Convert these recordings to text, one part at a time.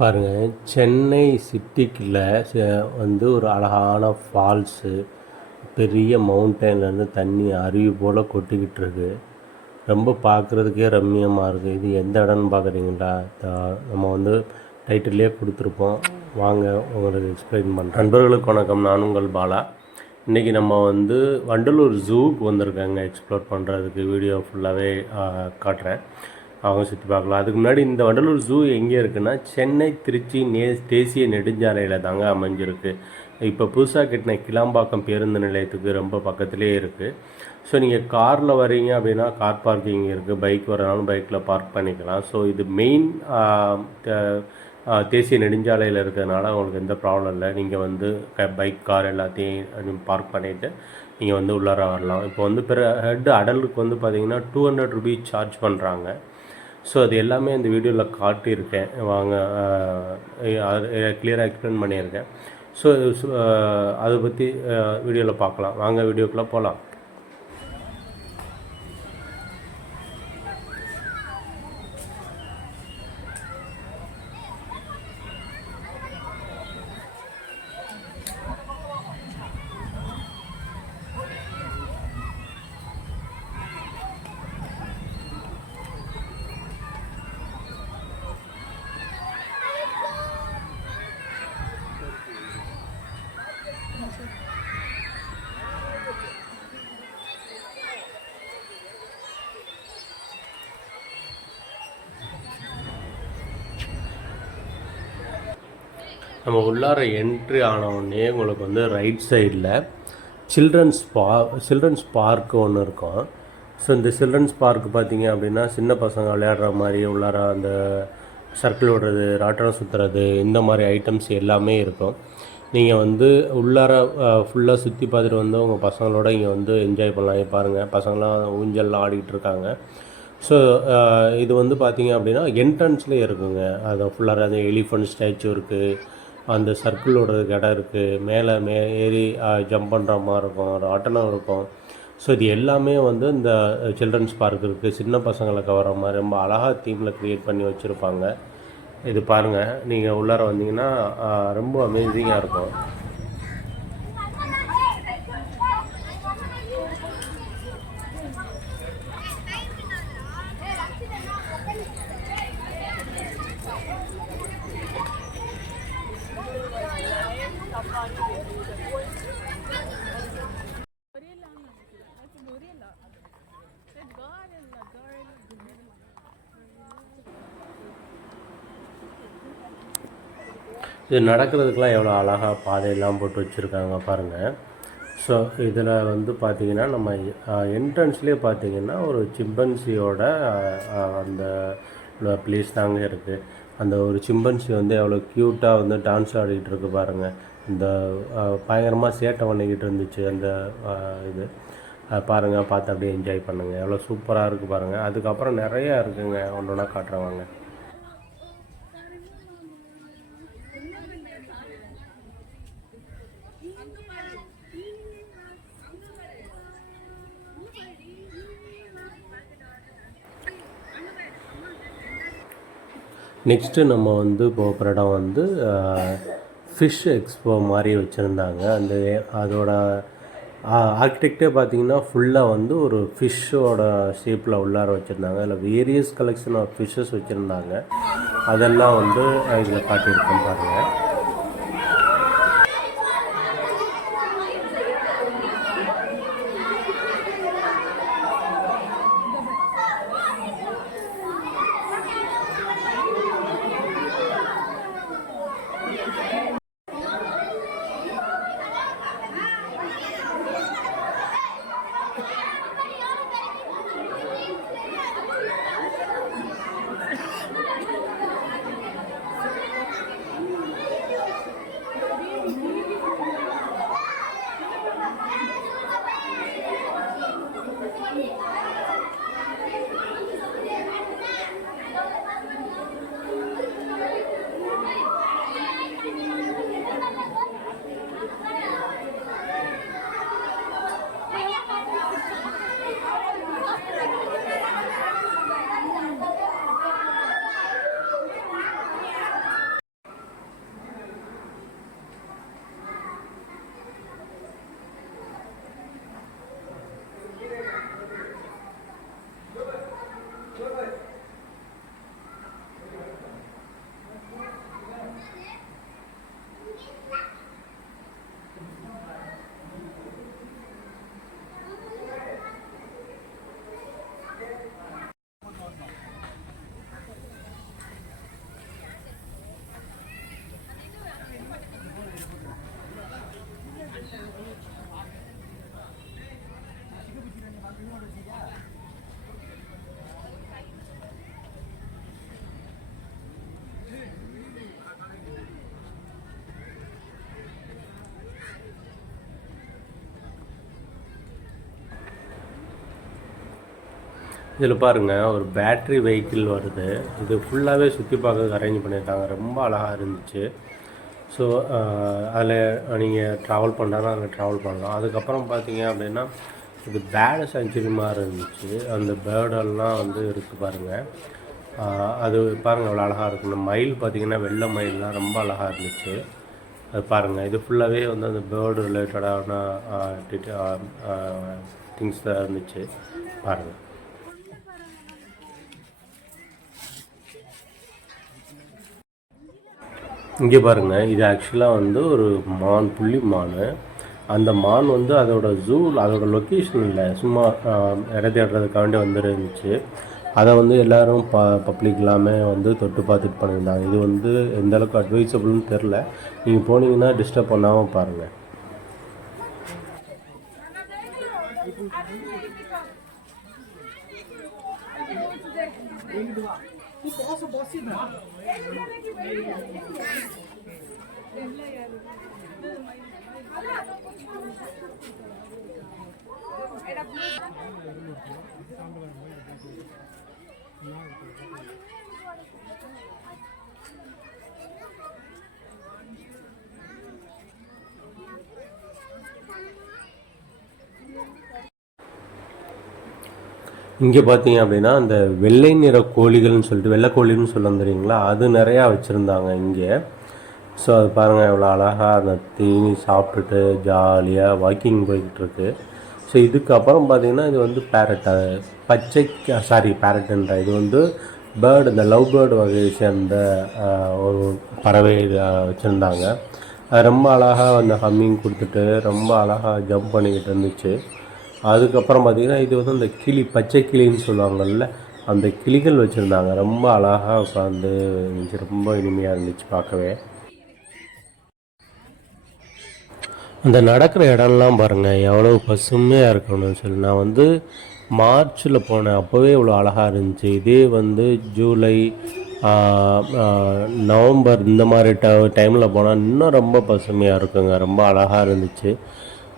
பாருங்கள், சென்னை சிட்டிக்குள்ள வந்து ஒரு அழகான ஃபால்ஸு, பெரிய மவுண்டன்லேருந்து தண்ணி அருவி போல் கொட்டிக்கிட்டு இருக்கு. ரொம்ப பார்க்குறதுக்கே ரம்மியமாக இருக்குது. இது எந்த இடம்னு பார்க்குறீங்களா? நம்ம வந்து டைட்டிலே கொடுத்துருப்போம். வாங்க உங்களுக்கு எக்ஸ்பிளைன் பண்ணுறேன். நண்பர்களுக்கு வணக்கம், நான் உங்கள் பாலா. இன்றைக்கி நம்ம வந்து வண்டலூர் ஜூக்கு வந்திருக்காங்க எக்ஸ்ப்ளோர் பண்ணுறதுக்கு. வீடியோ ஃபுல்லாகவே காட்டுறேன், அவங்க சுற்றி பார்க்கலாம். அதுக்கு முன்னாடி இந்த வண்டலூர் ஜூ எங்கே இருக்குன்னா, சென்னை திருச்சி தேசிய நெடுஞ்சாலையில் தாங்க அமைஞ்சிருக்கு. இப்போ புதுசாக கட்டின கிளாம்பாக்கம் பேருந்து நிலையத்துக்கு ரொம்ப பக்கத்துலேயே இருக்குது. ஸோ நீங்கள் காரில் வரீங்க அப்படின்னா கார் பார்க்கிங் இருக்குது, பைக் வரனாலும் பைக்கில் பார்க் பண்ணிக்கலாம். ஸோ இது மெயின் தேசிய நெடுஞ்சாலையில் இருக்கிறதுனால உங்களுக்கு எந்த ப்ராப்ளம் இல்லை. நீங்கள் வந்து பைக் கார் எல்லாத்தையும் பார்க் பண்ணிவிட்டு நீங்கள் வந்து உள்ளார வரலாம். இப்போ வந்து ஹெட் அடலுக்கு வந்து பார்த்திங்கன்னா 200 ரூபீஸ் சார்ஜ் பண்ணுறாங்க. ஸோ அது எல்லாமே இந்த வீடியோவில் காட்டியிருக்கேன். வாங்க, கிளியராக எக்ஸ்பிளைன் பண்ணியிருக்கேன். ஸோ அதை பற்றி வீடியோவில் பார்க்கலாம். வாங்க வீடியோக்குள்ளே போகலாம். நம்ம உள்ளார என்ட்ரி ஆனவுடனே உங்களுக்கு வந்து ரைட் சைடில் சில்ட்ரன்ஸ் பார்க்கு ஒன்று இருக்கும். ஸோ இந்த சில்ட்ரன்ஸ் பார்க் பார்த்திங்க அப்படின்னா சின்ன பசங்க விளையாடுற மாதிரி உள்ளார அந்த சர்க்கிள் விடுறது, ராட்டனம் சுற்றுறது, இந்த மாதிரி ஐட்டம்ஸ் எல்லாமே இருக்கும். நீங்கள் வந்து உள்ளார ஃபுல்லாக சுற்றி பார்த்துட்டு வந்து உங்கள் பசங்களோட இங்கே வந்து என்ஜாய் பண்ணலாம். பாருங்கள், பசங்களாம் ஊஞ்சல்லாம் ஆடிக்கிட்டு இருக்காங்க. ஸோ இது வந்து பார்த்திங்க அப்படின்னா என்ட்ரன்ஸ்லேயே இருக்குங்க. அதை ஃபுல்லாக அந்த எலிஃபண்ட் ஸ்டாச்சு இருக்குது, அந்த சர்க்கிளோட இடம் இருக்குது, மேலே ஏறி ஜம்ப் பண்ணுற மாதிரி இருக்கும், ராட்டனம் இருக்கும். ஸோ இது எல்லாமே வந்து இந்த சில்ட்ரன்ஸ் பார்க் இருக்குது. சின்ன பசங்களை கவர மாதிரி ரொம்ப அழகாக தீமில் க்ரியேட் பண்ணி வச்சுருப்பாங்க. இது பாருங்கள், நீங்கள் உள்ளார வந்தீங்கன்னா ரொம்ப அமேசிங்காக இருக்கும். இது நடக்கிறதுக்கெலாம் எவ்வளோ அழகாக பாதையெல்லாம் போட்டு வச்சுருக்காங்க பாருங்கள். ஸோ இதில் வந்து பார்த்திங்கன்னா நம்ம என்ட்ரன்ஸ்லேயே பார்த்திங்கன்னா ஒரு சிம்பன்சியோட அந்த ப்ளேஸ் தாங்க இருக்குது. அந்த ஒரு சிம்பன்சி வந்து எவ்வளோ க்யூட்டாக வந்து டான்ஸ் ஆடிக்கிட்டு இருக்குது பாருங்கள். இந்த பயங்கரமாக சேட்டை பண்ணிக்கிட்டு இருந்துச்சு அந்த இது பாருங்கள். பார்த்து அப்படியே என்ஜாய் பண்ணுங்கள், எவ்வளோ சூப்பராக இருக்குது பாருங்கள். அதுக்கப்புறம் நிறையா இருக்குங்க, ஒன்று ஒன்றா காட்டுறவாங்க. நெக்ஸ்ட்டு நம்ம வந்து போகிற இடம் வந்து ஃபிஷ் எக்ஸ்போ மாதிரி வச்சுருந்தாங்க. அதோட ஆர்கிடெக்டே பார்த்திங்கன்னா ஃபுல்லாக வந்து ஒரு ஃபிஷ்ஷோட ஷேப்பில் உள்ளார வச்சுருந்தாங்க. அதில் வேரியஸ் கலெக்ஷன் ஆஃப் ஃபிஷ்ஷஸ் வச்சுருந்தாங்க. அதெல்லாம் வந்து இதில் காட்டியிருக்கோம் பாருங்கள். இதில் பாருங்கள் ஒரு பேட்ரி வெஹிக்கிள் வருது. இது ஃபுல்லாகவே சுற்றி பார்க்க அரேஞ்ச் பண்ணியிருக்காங்க. ரொம்ப அழகாக இருந்துச்சு. ஸோ அதில் நீங்கள் ட்ராவல் பண்ணுறதுனா அதில் ட்ராவல் பண்ணலாம். அதுக்கப்புறம் பார்த்தீங்க அப்படின்னா இது பேர்டு செஞ்சுரி மாதிரி இருந்துச்சு. அந்த பேர்டெல்லாம் வந்து இருக்குது பாருங்கள். அது பாருங்கள் அவ்வளோ அழகாக இருக்குது. இந்த மயில் பார்த்திங்கன்னா வெள்ளை மயிலெலாம் ரொம்ப அழகாக இருந்துச்சு. அது பாருங்கள் இது ஃபுல்லாகவே வந்து அந்த பேர்டு ரிலேட்டடான திங்ஸ் தான் இருந்துச்சு பாருங்கள். இங்கே பாருங்கள் இது ஆக்சுவலாக வந்து ஒரு மான், புள்ளி மான். அந்த மான் வந்து அதோட அதோட லொக்கேஷனில் சும்மா இடத்தேடுறதுக்காண்டி வந்துருந்துச்சு. அதை வந்து எல்லோரும் பப்ளிக் இல்லாமல் வந்து தொட்டு பார்த்துட்டு பண்ணியிருந்தாங்க. இது வந்து எந்தளவுக்கு அட்வைசபிள்னு தெரில. நீங்கள் போனீங்கன்னா டிஸ்டர்ப் பண்ணாமல் பாருங்கள். இங்கே பார்த்தீங்க அப்படின்னா அந்த வெள்ளை நிற கோழிகள்னு சொல்லிட்டு வெள்ளைக்கோழின்னு சொல்ல தெரியுங்களா, அது நிறையா வச்சுருந்தாங்க இங்கே. ஸோ அது பாருங்கள் எவ்வளோ அழகாக அந்த தீனி சாப்பிட்டுட்டு ஜாலியாக வாக்கிங் போய்கிட்டுருக்கு. ஸோ இதுக்கப்புறம் பார்த்திங்கன்னா இது வந்து பேரட்டுன்ற இது வந்து பேர்டு, இந்த லவ் பேர்டு வகையை சேர்ந்த ஒரு பறவை வச்சுருந்தாங்க. அது ரொம்ப அழகாக அந்த ஹம்மிங் கொடுத்துட்டு ரொம்ப அழகாக ஜம்ப் பண்ணிக்கிட்டு இருந்துச்சு. அதுக்கப்புறம் பார்த்திங்கன்னா இது வந்து அந்த பச்சை கிளின்னு சொல்லுவாங்கள்ல, அந்த கிளிகள் வச்சுருந்தாங்க. ரொம்ப அழகாக உட்காந்து இருந்துச்சு. ரொம்ப இனிமையாக இருந்துச்சு பார்க்கவே. அந்த நடக்கிற இடம்லாம் பாருங்கள் எவ்வளோ பசுமையாக இருக்கணும்னு சொல்லி. நான் வந்து மார்ச்சில் போனேன், அப்போவே இவ்வளோ அழகாக இருந்துச்சு. இதே வந்து ஜூலை, நவம்பர் இந்த மாதிரி டைமில் போனால் இன்னும் ரொம்ப பசுமையாக இருக்குங்க. ரொம்ப அழகாக இருந்துச்சு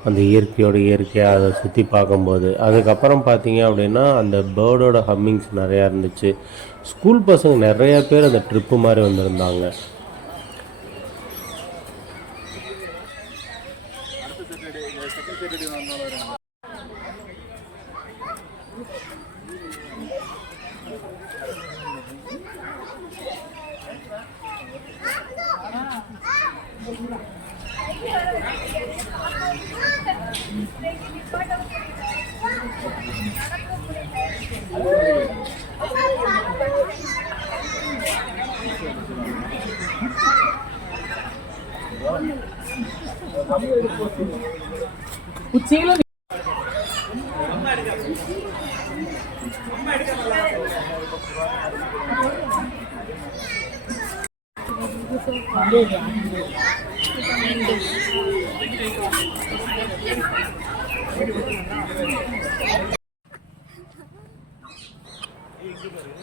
அந்த இயற்கையாக அதை சுற்றி பார்க்கும்போது. அதுக்கப்புறம் பார்த்தீங்க அப்படின்னா அந்த பேர்டோட ஹம்மிங்ஸ் நிறையா இருந்துச்சு. ஸ்கூல் பசங்க நிறையா பேர் அந்த ட்ரிப்பு மாதிரி வந்திருந்தாங்க. உச்சியில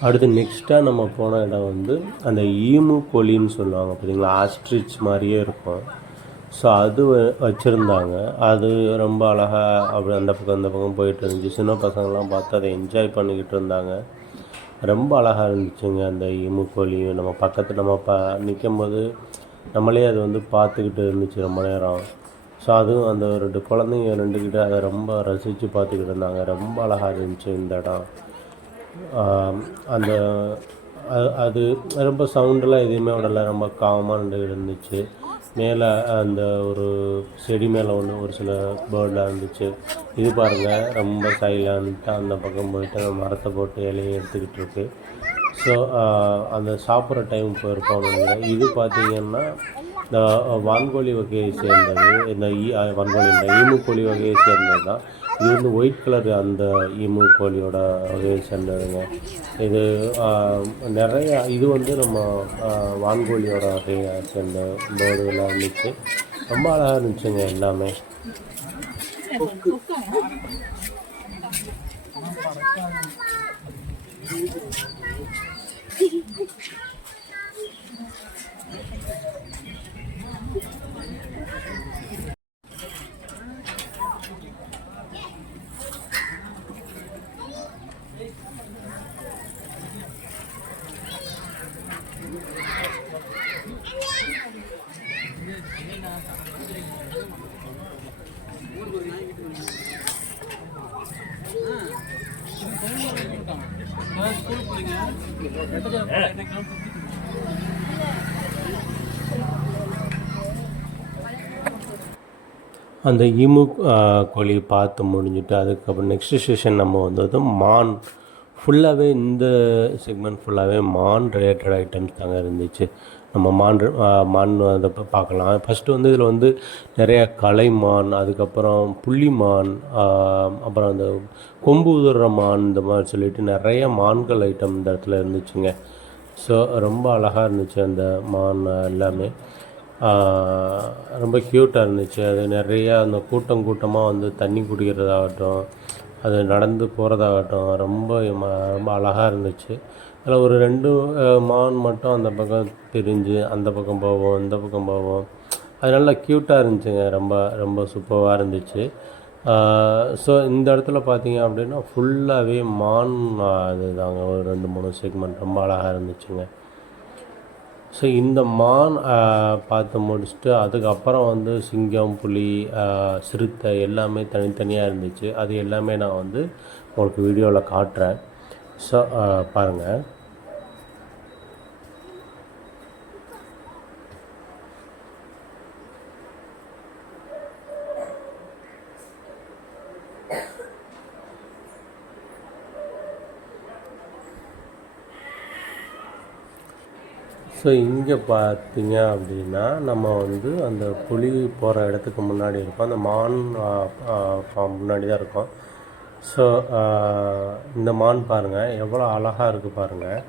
அடுத்து நெக்ஸ்ட்டாக நம்ம போன இடம் வந்து அந்த ஈமு கோழின்னு சொல்லுவாங்க பார்த்தீங்களா, ஆஸ்ட்ரிச் மாதிரியே இருக்கும். ஸோ அது வச்சுருந்தாங்க. அது ரொம்ப அழகாக அப்படி அந்த பக்கம் போயிட்டு இருந்துச்சு. சின்ன பசங்கள்லாம் பார்த்து அதை என்ஜாய் பண்ணிக்கிட்டு இருந்தாங்க. ரொம்ப அழகாக இருந்துச்சுங்க அந்த ஈமு கோழி. நம்ம பக்கத்தில் நம்ம நிற்கும்போது நம்மளே அது வந்து பார்த்துக்கிட்டு இருந்துச்சு ரொம்ப நேரம். ஸோ அதுவும் அந்த 2 குழந்தைங்க 2 கிட்ட அதை ரொம்ப ரசித்து பார்த்துக்கிட்டு இருந்தாங்க. ரொம்ப அழகாக இருந்துச்சு இந்த இடம். அந்த அது ரொம்ப சவுண்டெல்லாம் எதுவுமே விடலை, ரொம்ப காமாக இருந்துச்சு. மேலே அந்த ஒரு செடி மேலே ஒரு சில பேர்டெலாம் இருந்துச்சு. இது பாருங்கள் ரொம்ப சைலண்ட்டாக அந்த பக்கம் போயிட்டு அந்த மரத்தை போட்டு இலையை எடுத்துக்கிட்டு இருக்கு. ஸோ அந்த சாப்பிட்ற டைம் போயிருக்கோம் நினைக்கிறேன். இது பார்த்திங்கன்னா இந்த வான்கோழி வகையை சேர்ந்தது. இந்த ஈமு கோழி வகையை சேர்ந்தது தான். இது வந்து ஒயிட் கலர் அந்த ஈமு கோழியோட வகையை சேர்ந்ததுங்க. இது நிறையா இது வந்து நம்ம வான்கோழியோட வகையை சேர்ந்த பேர்டுகளாக இருந்துச்சு. ரொம்ப அழகாக இருந்துச்சுங்க எல்லாமே. அந்த ஈமு கோழி பார்த்து முடிஞ்சுட்டு அதுக்கப்புறம் நெக்ஸ்ட்டு செஷன் நம்ம வந்தது மான். ஃபுல்லாகவே இந்த செக்மெண்ட் ஃபுல்லாகவே மான் ரிலேட்டட் ஐட்டம்ஸ் தாங்க இருந்துச்சு. நம்ம மான் அதை பார்க்கலாம். ஃபஸ்ட்டு வந்து இதில் வந்து நிறையா கலைமான், அதுக்கப்புறம் புள்ளிமான், அப்புறம் அந்த கொம்பு உதிர்ற மான், இந்த மாதிரி சொல்லிட்டு நிறைய மான்கள் ஐட்டம் இந்த இடத்துல இருந்துச்சுங்க. ஸோ ரொம்ப அழகாக இருந்துச்சு அந்த மான் எல்லாமே. ரொம்ப க்யூட்டாக இருந்துச்சு. அது நிறையா அந்த கூட்டமாக வந்து தண்ணி குடிக்கிறதாகட்டும், அது நடந்து போகிறதாகட்டும் ரொம்ப ரொம்ப அழகாக இருந்துச்சு. அதில் ஒரு 2 மான் மட்டும் அந்த பக்கம் பிரிஞ்சு அந்த பக்கம் போவோம், இந்த பக்கம் போவோம். அது நல்லா க்யூட்டாக இருந்துச்சுங்க. ரொம்ப ரொம்ப சூப்பராக இருந்துச்சு. ஸோ இந்த இடத்துல பார்த்தீங்க அப்படின்னா ஃபுல்லாகவே மான் இது தாங்க. ஒரு 2, 3 செக்மெண்ட் ரொம்ப அழகாக இருந்துச்சுங்க. ஸோ இந்த மான் பார்த்து முடிச்சுட்டு அதுக்கப்புறம் வந்து சிங்கம், புலி, சிறுத்தை எல்லாமே தனித்தனியாக இருந்துச்சு. அது எல்லாமே நான் வந்து உங்களுக்கு வீடியோவில் காட்டுறேன். ஸோ பாருங்கள். ஸோ இங்கே பார்த்தீங்க அப்படின்னா நம்ம வந்து அந்த புலி போகிற இடத்துக்கு முன்னாடி இருக்கோம். அந்த மான் முன்னாடி தான் இருக்கோம். ஸோ இந்த மான் பாருங்கள் எவ்வளோ அழகாக இருக்குது பாருங்கள்.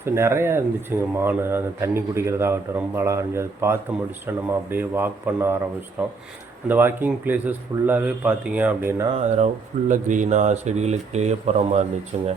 ஸோ நிறையா இருந்துச்சுங்க மான். அந்த தண்ணி குடிக்கிறதாகட்டும் ரொம்ப அழகாக இருந்துச்சு. அது பார்த்து முடிச்சுட்டு நம்ம அப்படியே வாக் பண்ண ஆரம்பிச்சிட்டோம். அந்த வாக்கிங் பிளேசஸ் ஃபுல்லாகவே பார்த்தீங்க அப்படின்னா அதில் ஃபுல்லாக க்ரீனாக செடிகளுக்கு போகிற மாதிரி இருந்துச்சுங்க.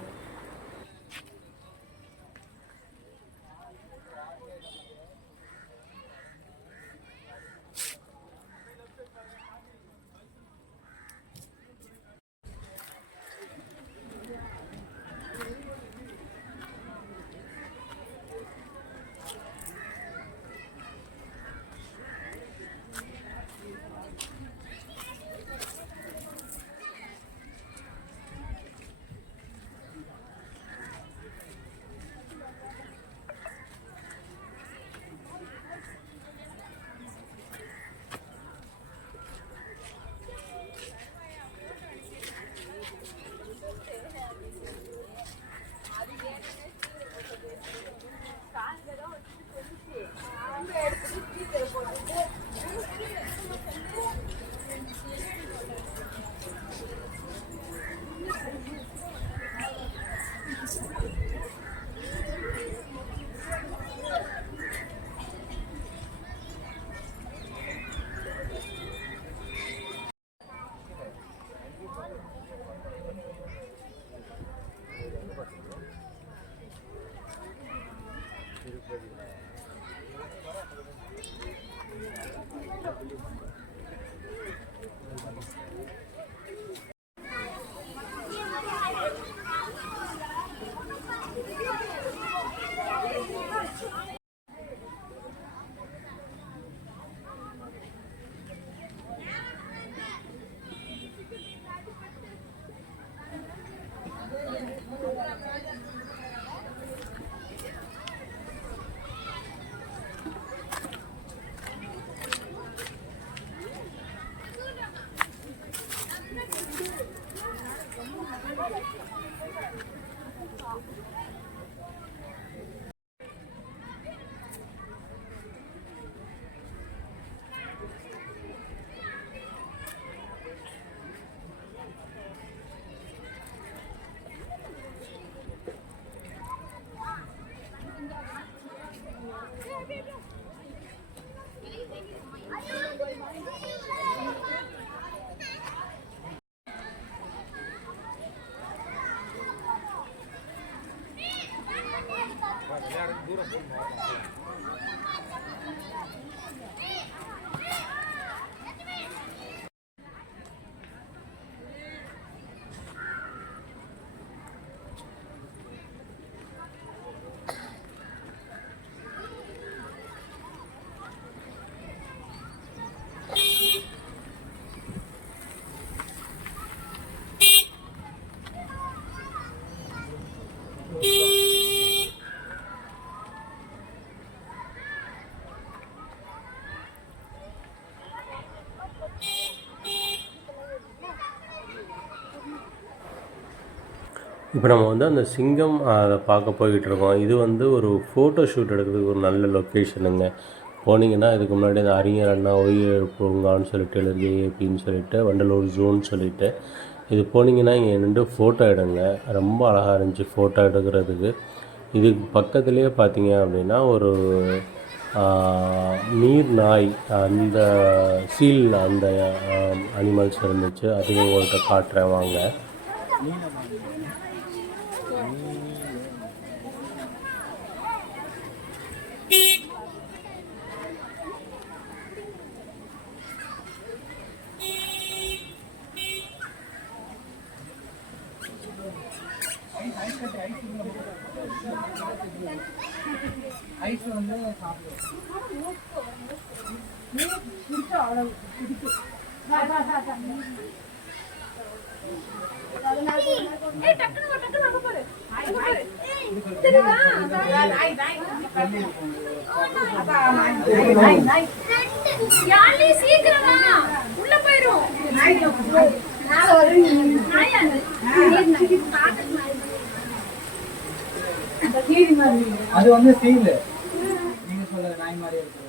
இப்போ நம்ம வந்து அந்த சிங்கம் அதை பார்க்க போய்கிட்டுருக்கோம். இது வந்து ஒரு ஃபோட்டோ ஷூட் எடுக்கிறதுக்கு ஒரு நல்ல லொக்கேஷனுங்க. போனீங்கன்னா இதுக்கு முன்னாடி இந்த அறிஞர் அண்ணா உயிரியல் பூங்கான்னு சொல்லிட்டு எழுதி ஏபின்னு சொல்லிட்டு வண்டலூர் ஜூன்னு சொல்லிட்டு இது போனீங்கன்னா இங்கே நின்று ஃபோட்டோ எடுங்க. ரொம்ப அழகாக இருந்துச்சு ஃபோட்டோ எடுக்கிறதுக்கு. இதுக்கு பக்கத்துலேயே பார்த்தீங்க அப்படின்னா ஒரு நீர் நாய் அந்த சீல் அந்த அனிமல்ஸ் இருந்துச்சு. அதையும் உங்கள்கிட்ட காட்டுறேன் வாங்க. ஐஸ் வந்து அது வந்து சீல் நீங்க சொல்ற நாய் மாதிரி இருக்கு.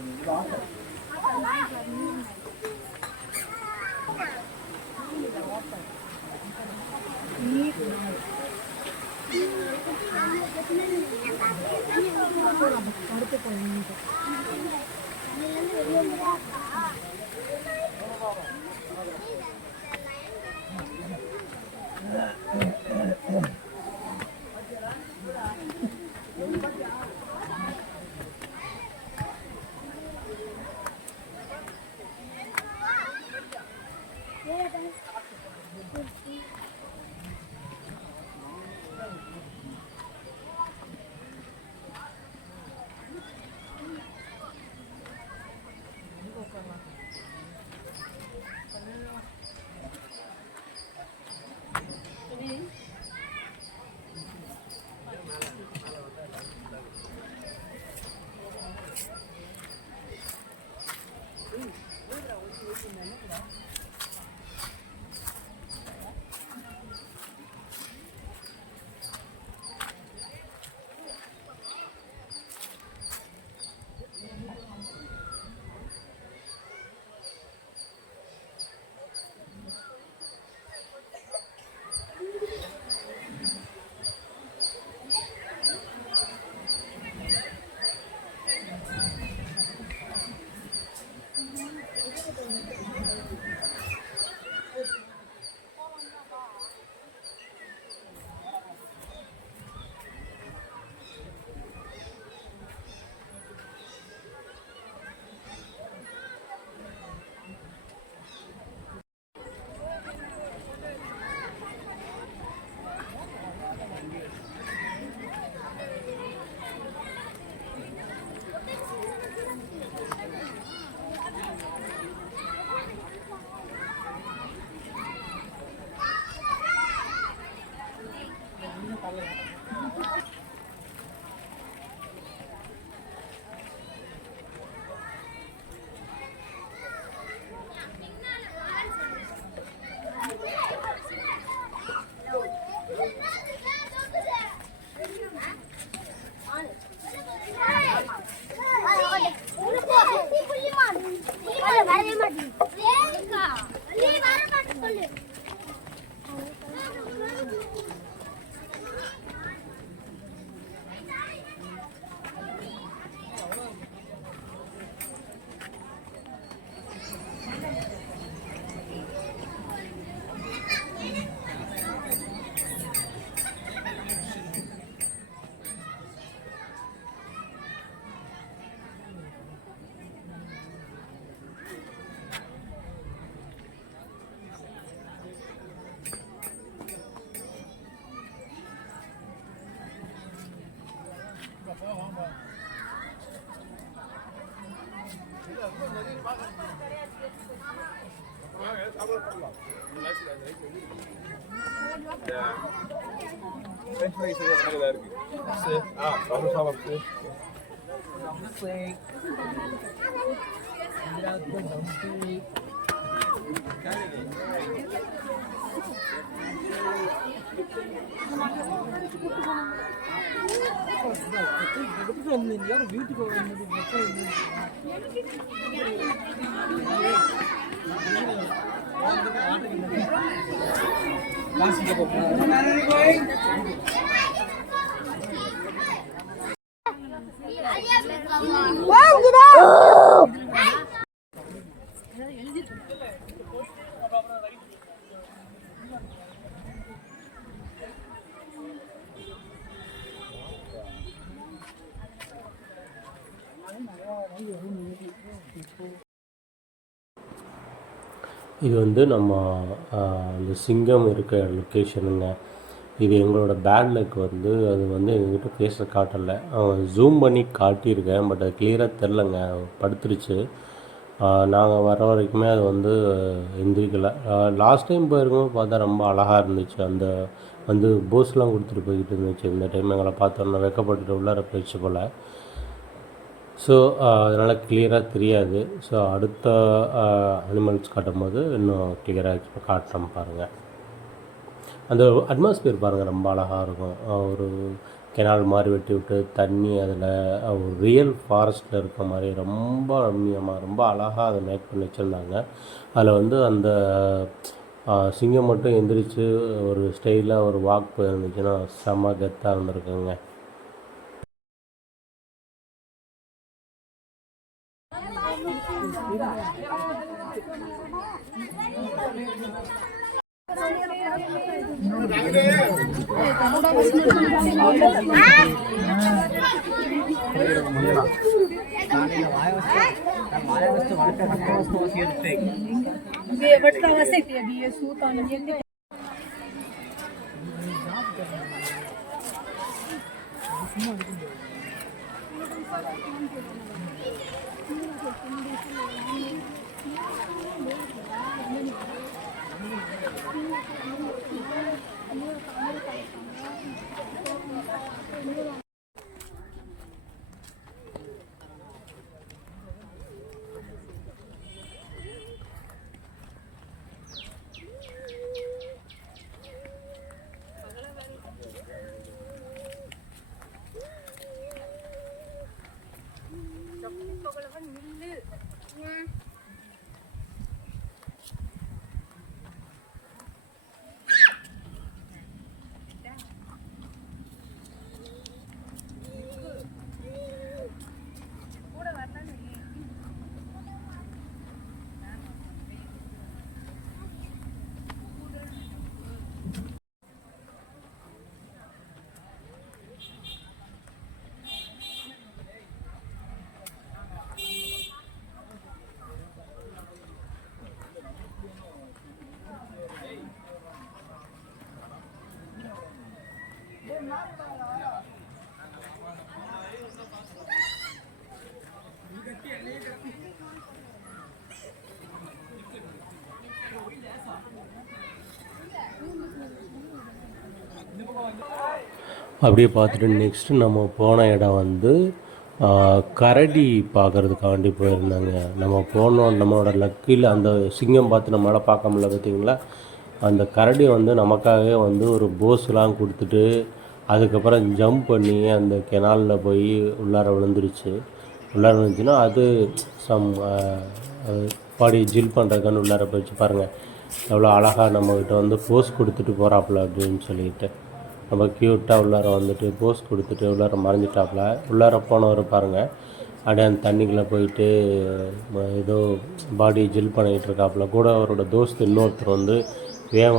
French fries அந்த மாதிரி இருக்கு. சமோசா வந்து வீட்டுக்கு இது வந்து நம்ம அந்த சிங்கம் இருக்க லொக்கேஷனுங்க. இது எங்களோட பேட் லக் வந்து அது வந்து எங்ககிட்ட ஃபேஸை காட்டலை. ஜூம் பண்ணி காட்டியிருக்கேன், பட் அது கிளியராக தெரிலங்க, படுத்துருச்சு. நாங்கள் வர வரைக்குமே அது வந்து எந்திரிக்கலை. லாஸ்ட் டைம் போயிருக்கும்போது பார்த்தா ரொம்ப அழகாக இருந்துச்சு. அந்த வந்து போஸ்லாம் கொடுத்துட்டு போய்கிட்டு இருந்துச்சு. இந்த டைம் எங்களை பார்த்தோன்னா வெக்கப்பட்டுட்டு உள்ளார போயிடுச்சு போல். ஸோ அதனால் கிளியராக தெரியாது. ஸோ அடுத்த அனிமல்ஸ் காட்டும்போது இன்னும் கிளியராக காட்டுறோம் பாருங்கள். அந்த அட்மாஸ்பியர் பாருங்கள், ரொம்ப அழகாக இருக்கும். ஒரு கெனால் மாதிரி வெட்டி விட்டு தண்ணி அதில் ஒரு ரியல் ஃபாரஸ்ட்டில் இருக்க மாதிரி ரொம்ப ரம்மியமாக ரொம்ப அழகாக அதை மேக் பண்ணி வச்சுருந்தாங்க. அதில் வந்து அந்த சிங்கம் மட்டும் எந்திரிச்சு ஒரு ஸ்டைலாக ஒரு வாக் போயிருந்துச்சுன்னா செம்ம கெத்தாக இருந்திருக்குங்க. அப்படியே பார்த்துட்டு நெக்ஸ்ட்டு நம்ம போன இடம் வந்து கரடி பார்க்குறதுக்காண்டி போயிருந்தாங்க. நம்ம போனோம், நம்மளோட லக்கில் அந்த சிங்கம் பார்த்து நம்மளால் பார்க்க முடியல பார்த்தீங்களா. அந்த கரடி வந்து நமக்காகவே வந்து ஒரு போஸ்லாம் கொடுத்துட்டு அதுக்கப்புறம் ஜம்ப் பண்ணி அந்த கெனாலில் போய் உள்ளார விழுந்துருச்சு. உள்ளார விழுந்துச்சுன்னா அது சம் பாடி ஜில் பண்ணுறதுக்கான்னு உள்ளார போயிடுச்சு. பாருங்கள் எவ்வளோ அழகாக நம்மக்கிட்ட வந்து போஸ் கொடுத்துட்டு போகிறாப்புல அப்படின்னு சொல்லிட்டு நம்ம க்யூட்டாக உள்ளார வந்துட்டு போஸ் கொடுத்துட்டு உள்ளார மறைஞ்சிட்டாப்புல. உள்ளார போனவர் பாருங்கள் அப்படியே அந்த தண்ணிக்குள்ளே போயிட்டு ஏதோ பாடி ஜில் பண்ணிகிட்டு இருக்காப்புல. கூட அவரோட தோஸ்து இன்னொருத்தர் வந்து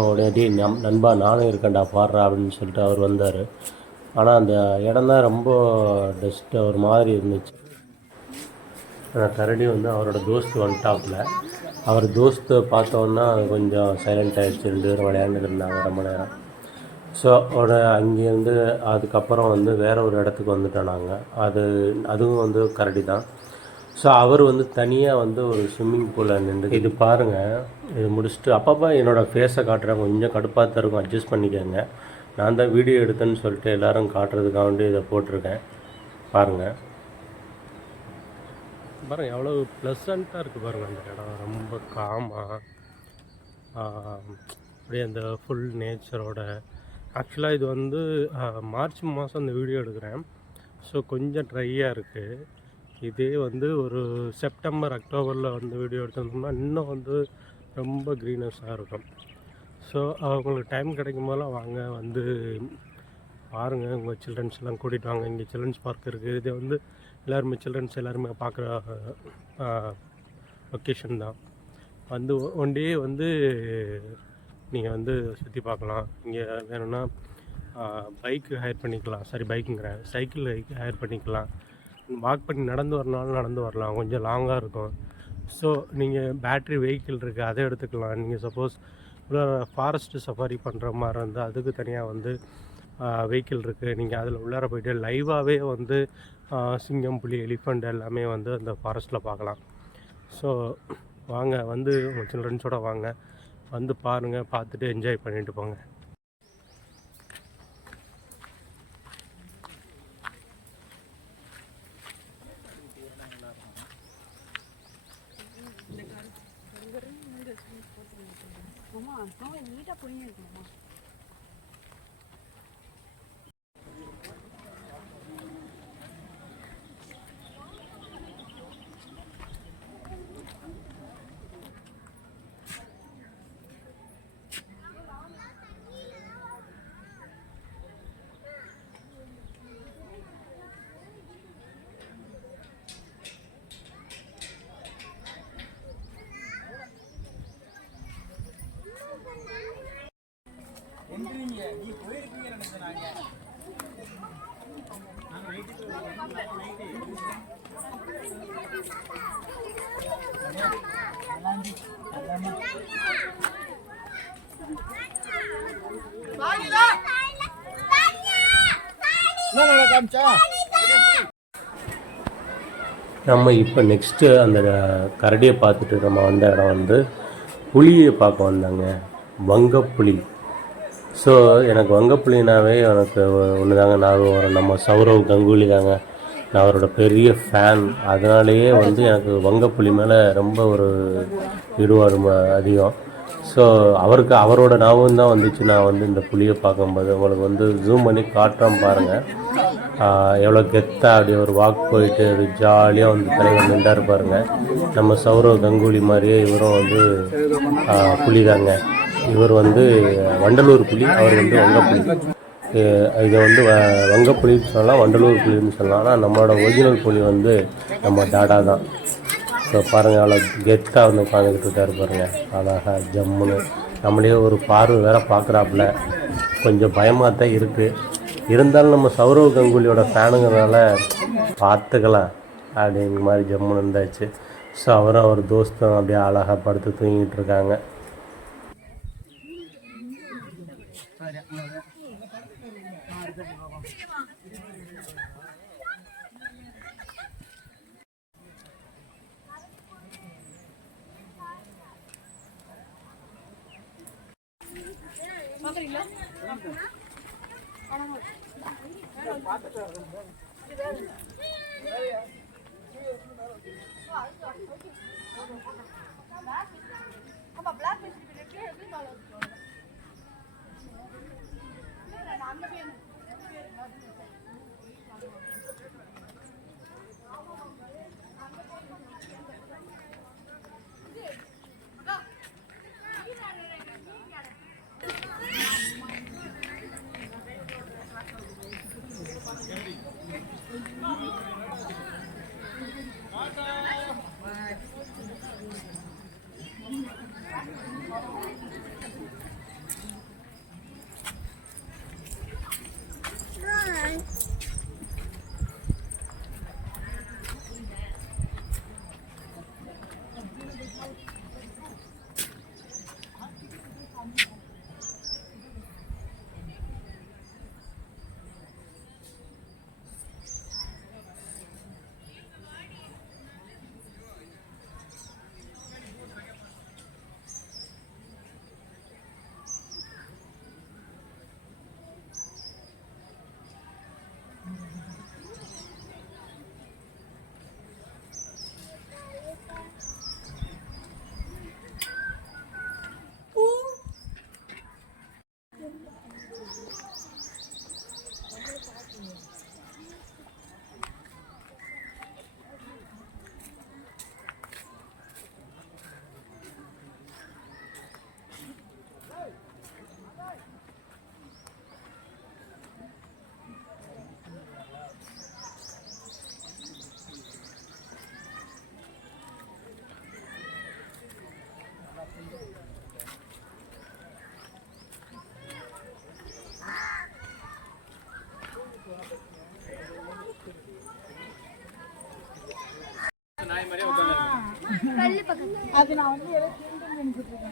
உடனே நண்பா நானும் இருக்கேன்டா பாடுறா அப்படின்னு சொல்லிட்டு அவர் வந்தார். ஆனால் அந்த இடம் தான் ரொம்ப டஸ்ட்டு ஒரு மாதிரி இருந்துச்சு. அந்த கரடி வந்து அவரோட தோஸ்து வந்துட்டாப்புல. அவர் தோஸ்தை பார்த்தோன்னா கொஞ்சம் சைலண்ட் ஆகிடுச்சு. 2 பேரும் விளையாண்டுட்டு இருந்தாங்க ரொம்ப நேரம். ஸோ அங்கேருந்து அதுக்கப்புறம் வந்து வேறு ஒரு இடத்துக்கு வந்துட்டோம் நாங்கள். அதுவும் வந்து கரடி தான். ஸோ அவர் வந்து தனியாக வந்து ஒரு ஸ்விம்மிங் பூலில் நின்று இது பாருங்கள். இது முடிச்சுட்டு அப்பப்போ என்னோடய ஃபேஸை காட்டுறேன், கொஞ்சம் கடுப்பாக தான் இருக்கும், அட்ஜஸ்ட் பண்ணிக்கோங்க. நான் தான் வீடியோ எடுத்தேன்னு சொல்லிட்டு எல்லோரும் காட்டுறதுக்காக வேண்டி இதை போட்டிருக்கேன். பாருங்கள் எவ்வளோ ப்ளசண்ட்டாக இருக்குது பாருங்கள். அந்த இடம் ரொம்ப காமாக அப்படியே அந்த ஃபுல் நேச்சரோட. ஆக்சுவலாக இது வந்து மார்ச் மாதம் அந்த வீடியோ எடுக்கிறேன். ஸோ கொஞ்சம் ட்ரையாக இருக்குது. இதே வந்து ஒரு செப்டம்பர் அக்டோபரில் வந்து வீடியோ எடுத்தோம்னா இன்னும் வந்து ரொம்ப க்ரீனஸாக இருக்கும். ஸோ அவங்களுக்கு டைம் கிடைக்கும் போதெல்லாம் வாங்க, வந்து பாருங்கள். உங்கள் சில்ட்ரன்ஸ்லாம் கூட்டிகிட்டு வாங்க. இங்கே சில்ட்ரன்ஸ் பார்க் இருக்குது. இது வந்து எல்லாருமே சில்ட்ரன்ஸ் எல்லாருமே பார்க்குற லொக்கேஷன் தான். வந்து ஒன் டே வந்து நீங்கள் வந்து சுற்றி பார்க்கலாம். இங்கே வேணும்னா பைக்கு ஹையர் பண்ணிக்கலாம். பைக்குங்கிறேன், சைக்கிள் ஹையர் பண்ணிக்கலாம். வாக் பண்ணி நடந்து வரனாலும் நடந்து வரலாம். கொஞ்சம் லாங்காக இருக்கும். ஸோ நீங்கள் பேட்ரி வெஹிக்கிள் இருக்குது, அதை எடுத்துக்கலாம். நீங்கள் சப்போஸ் ஃபாரஸ்ட்டு சஃபாரி பண்ணுற மாதிரி இருந்தால் அதுக்கு தனியாக வந்து வெஹிக்கிள் இருக்குது. நீங்கள் அதில் உள்ளார போய்ட்டு லைவாகவே வந்து சிங்கம், புலி, எலிஃபண்ட் எல்லாமே வந்து அந்த ஃபாரஸ்ட்டில் பார்க்கலாம். ஸோ வாங்க, வந்து உங்கள் சில்ட்ரன்ஸோடு வாங்க, வந்து பாருங்கள், பார்த்துட்டு என்ஜாய் பண்ணிட்டு போங்க. நீட்டாக புரியும் இருக்குமா? நீ போயிருக்கீங்க நினைச்சாங்க. நம்ம இப்போ நெக்ஸ்ட்டு அந்த கரடியை பார்த்துட்டு நம்ம வந்த இடம் வந்து புலியை பார்க்க வந்தாங்க, வங்கப்புலி. ஸோ எனக்கு வங்கப்புலினாவே எனக்கு ஒன்று தாங்க ஞாபகம் வரும், நம்ம சௌரவ் கங்குலி தாங்க. நான் அவரோட பெரிய ஃபேன். அதனாலேயே வந்து எனக்கு வங்கப்புலி மேலே ரொம்ப ஒரு ஈடுபாடு அதிகம். ஸோ அவரோட ஞாபகம் தான் வந்துச்சு. நான் வந்து இந்த புலியை பார்க்கும்போது உங்களுக்கு வந்து ஜூம் பண்ணி காட்டுறோம் பாருங்கள். எவ்வளோ கெத்தாக அப்படியே ஒரு வாக் போயிட்டு ஒரு ஜாலியாக வந்து தலைவர் நின்றார் பாருங்க. நம்ம சௌரவ் கங்குலி மாதிரியே இவரும் வந்து புலி தாங்க. இவர் வந்து வண்டலூர் புலி, அவர் வந்து வங்கப்புலி. இதை வந்து வங்கப்புலின்னு சொல்லலாம், வண்டலூர் புலின்னு சொல்லலாம். ஆனால் நம்மளோட ஒரிஜினல் புலி வந்து நம்ம டாடா தான். ஸோ பாருங்கள், அவ்வளோ கெத்தாக வந்து உட்காந்துக்கிட்டு இருக்காரு பாருங்கள், அழகாக ஜம்முன்னு. நம்மளே ஒரு பார்வை வேறு பார்க்குறாப்புல, கொஞ்சம் பயமாக தான் இருக்குது. இருந்தாலும் நம்ம சௌரவ் கங்குலியோட ஃபேனுங்கிறனால பார்த்துக்கலாம் அப்படிங்கிற மாதிரி ஜம்முன்னு இருந்தாச்சு. ஸோ அவரும் அவர் தோஸ்தும் அப்படியே அழகாக படுத்து தூங்கிட்டு இருக்காங்க. அது நான் வந்து ஏதோ கிண்டல் நினைச்சிட்டு இருக்கேன்.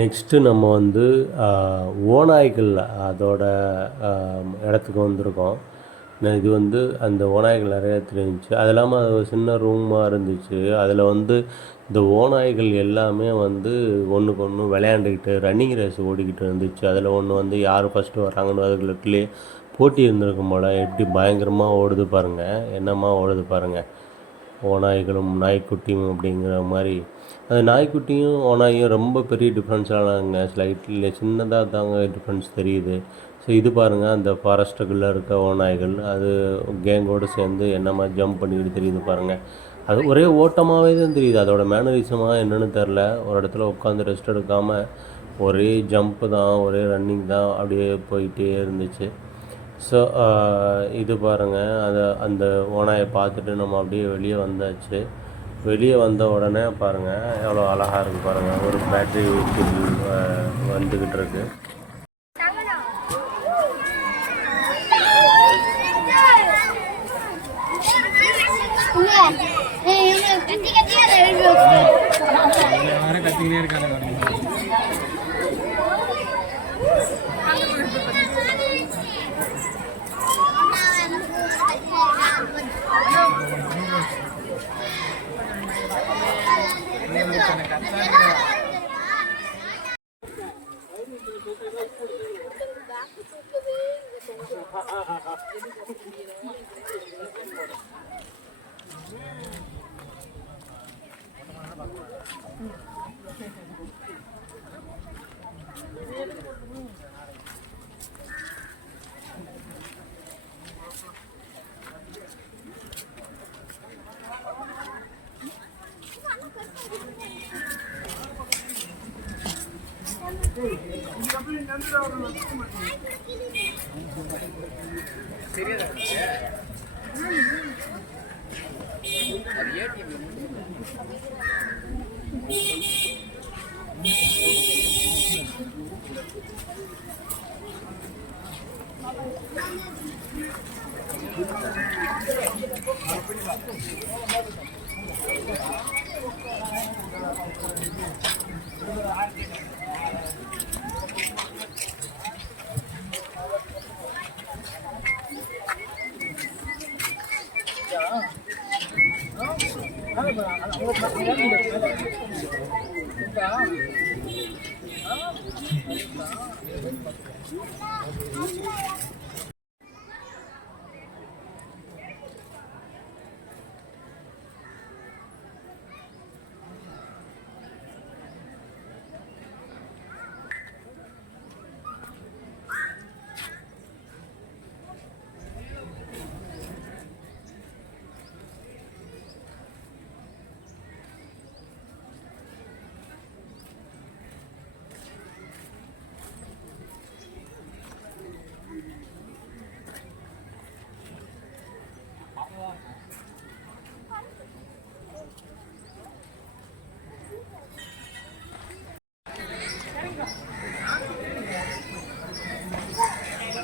நெக்ஸ்ட்டு நம்ம வந்து ஓநாய்கள் அதோட இடத்துக்கு வந்திருக்கோம். இது வந்து அந்த ஓநாய்கள் நிறைய இருந்துச்சு. அது இல்லாமல் அது ஒரு சின்ன ரூமாக இருந்துச்சு. அதில் வந்து இந்த ஓநாய்கள் எல்லாமே வந்து ஒன்றுக்கு ஒன்று விளையாண்டுக்கிட்டு ரன்னிங் ரேஸ் ஓடிக்கிட்டு இருந்துச்சு. அதில் ஒன்று வந்து யார் ஃபஸ்ட்டு வராங்கன்னு அதுகளுக்குள்ளேயே போட்டி இருந்திருக்கும் போல். எப்படி பயங்கரமாக ஓடுது பாருங்கள், என்னமா ஓடுது பாருங்கள். ஓநாய்களும் நாய்க்குட்டியும் அப்படிங்கிற மாதிரி. அந்த நாய்க்குட்டியும் ஓநாயும் ரொம்ப பெரிய டிஃப்ரென்ஸானாங்க. ஸ்லைட்லி சின்னதாக தாங்க டிஃப்ரென்ஸ் தெரியுது. ஸோ இது பாருங்கள், அந்த ஃபாரஸ்ட்டுக்குள்ளே இருக்க ஓநாய்கள் அது கேங்கோடு சேர்ந்து என்ன மாதிரி ஜம்ப் பண்ணிக்கிட்டு தெரியுது பாருங்கள். அது ஒரே ஓட்டமாகவே தான் தெரியுது. அதோட மேனரிசமாக என்னென்னு தெரில. ஒரு இடத்துல உட்காந்து ரெஸ்ட் எடுக்காமல் ஒரே ஜம்ப்பு தான், ஒரே ரன்னிங் தான், அப்படியே போயிட்டே இருந்துச்சு. ஸோ இது பாருங்கள், அந்த ஓநாயை பார்த்துட்டு நம்ம அப்படியே வெளியே வந்தாச்சு. வெளியே வந்த உடனே பாருங்கள் எவ்வளோ அழகாக இருக்குது பாருங்கள். ஒரு பேட்ரி வெஹிக்கிள் வந்துக்கிட்டு இருக்கு. கத்திக்கிட்டே இருக்காங்க.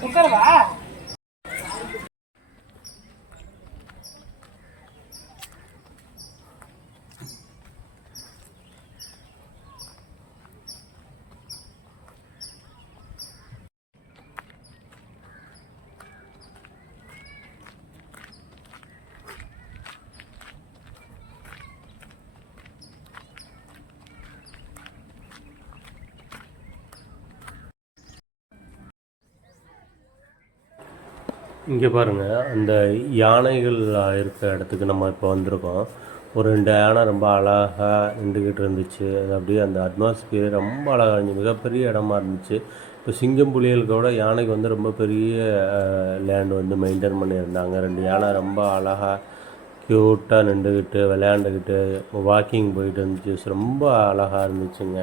உட்காரவா? இங்கே பாருங்கள், அந்த யானைகள் இருக்கிற இடத்துக்கு நம்ம இப்போ வந்திருக்கோம். ஒரு 2 யானை ரொம்ப அழகாக நின்றுக்கிட்டு இருந்துச்சு. அது அப்படியே அந்த அட்மாஸ்பியர் ரொம்ப அழகாக இருந்துச்சு. மிகப்பெரிய இடமா இருந்துச்சு. இப்போ சிங்கம் புலிகளுக்கோட யானைக்கு வந்து ரொம்ப பெரிய லேண்ட் வந்து மெயின்டைன் பண்ணியிருந்தாங்க. 2 யானை ரொம்ப அழகாக க்யூட்டாக நின்றுக்கிட்டு விளையாண்டுக்கிட்டு வாக்கிங் போயிட்டு இருந்துச்சு. ரொம்ப அழகாக இருந்துச்சுங்க.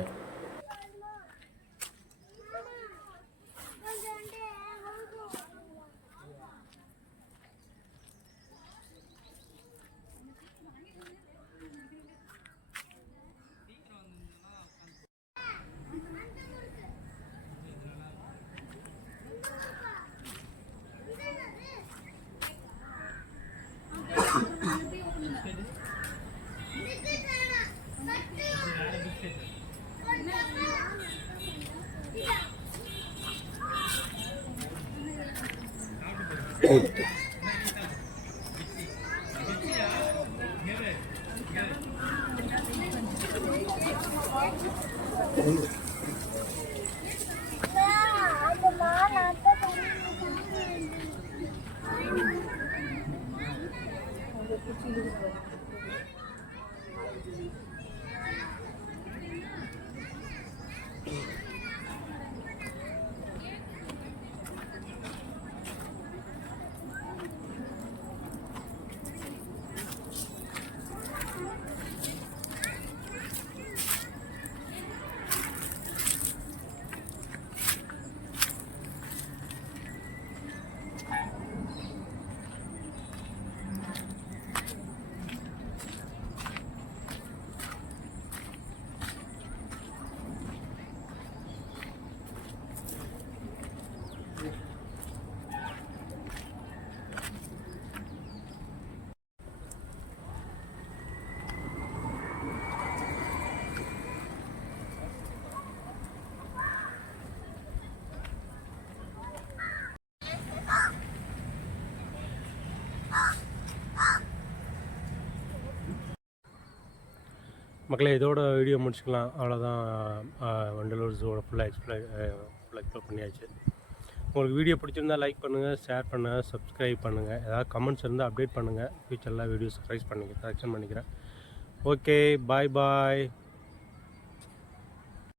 மக்களே, இதோட வீடியோ முடிச்சுக்கலாம். அவ்வளோதான். வண்டலூர் ஜூவோட ஃபுல்லாக எக்ஸ்ப்ளோர் பண்ணியாச்சு. உங்களுக்கு வீடியோ பிடிச்சிருந்தா லைக் பண்ணுங்கள், ஷேர் பண்ணுங்கள், சப்ஸ்கிரைப் பண்ணுங்கள். ஏதாவது கமெண்ட்ஸ் இருந்தால் அப்டேட் பண்ணுங்கள். ஃப்யூச்சரில் வீடியோஸ் கரெக்ஷன் பண்ணிக்கிறேன். ஓகே, பாய் பாய்.